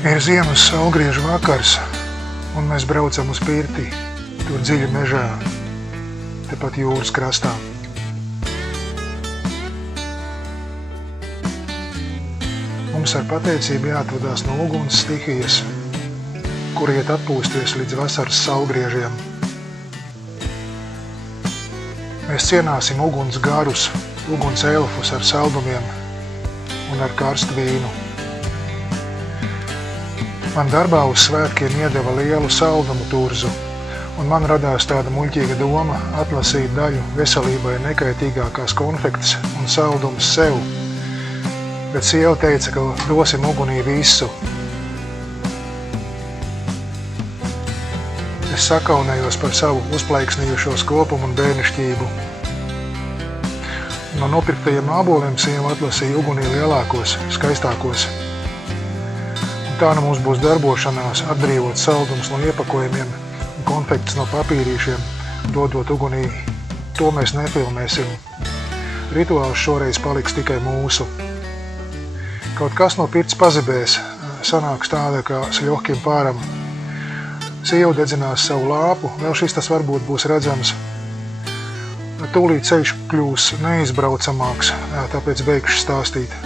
Ir ziemas saulgriežu vakars, un mēs braucam uz pirti, tur dziļi mežā, tepat jūras krastā. Mums ar pateicību jāatvadās no uguns stihijas, kur iet atpūsties līdz vasaras saulgriežiem. Mēs cienāsim uguns garus, uguns elfus ar saldumiem un ar karstu vīnu. Man darbā uz svētkiem iedeva lielu saldumu turzu, un man radās tāda muļķīga doma atlasīt daļu veselībai nekaitīgākās konfektes un saldumus sev, bet sieva teica, ka dosim ugunī visu. Es sakaunējos par savu uzplaiksnījušo skopumu un bērnišķību. No nopirktajiem āboliem sieva atlasīja ugunī lielākos, skaistākos. Tā nu mums būs darbošanās, atbrīvot saldumus no iepakojumiem un konfektes no papīrīšiem, dodot ugunī. To mēs nefilmēsim. Rituāls šoreiz paliks tikai mūsu. Kaut kas no pirts pazibēs, sanāks tāda kā Sļohkim pāram. Sieva dedzinās savu lāpu, vēl šis tas varbūt būs redzams. Tūlīt ceļš kļūs neizbraucamāks, tāpēc beigšu stāstīt.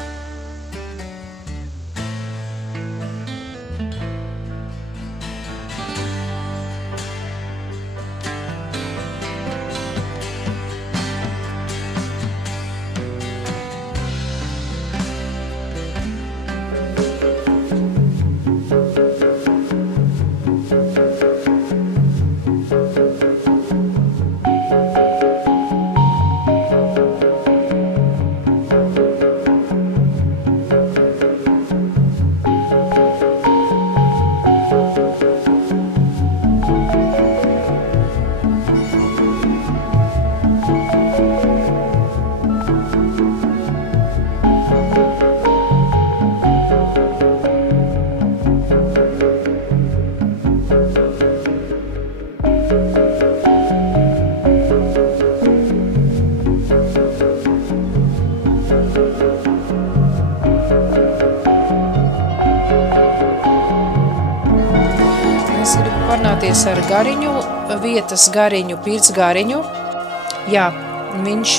Parunāties ar Gariņu, vietas Gariņu, Pirts Gariņu. Jā, viņš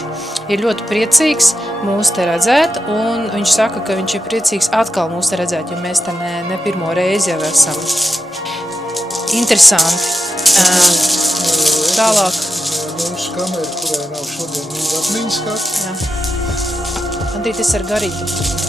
ir ļoti priecīgs mūs te redzēt, un viņš saka, ka viņš ir priecīgs atkal mūs te redzēt, jo mēs te ne pirmo reizi jau esam. Interesanti. Tālāk. Mūsu kamera, kurai nav šodien atmiņas kārt. Jā. Andrīt, es ar Gariņu.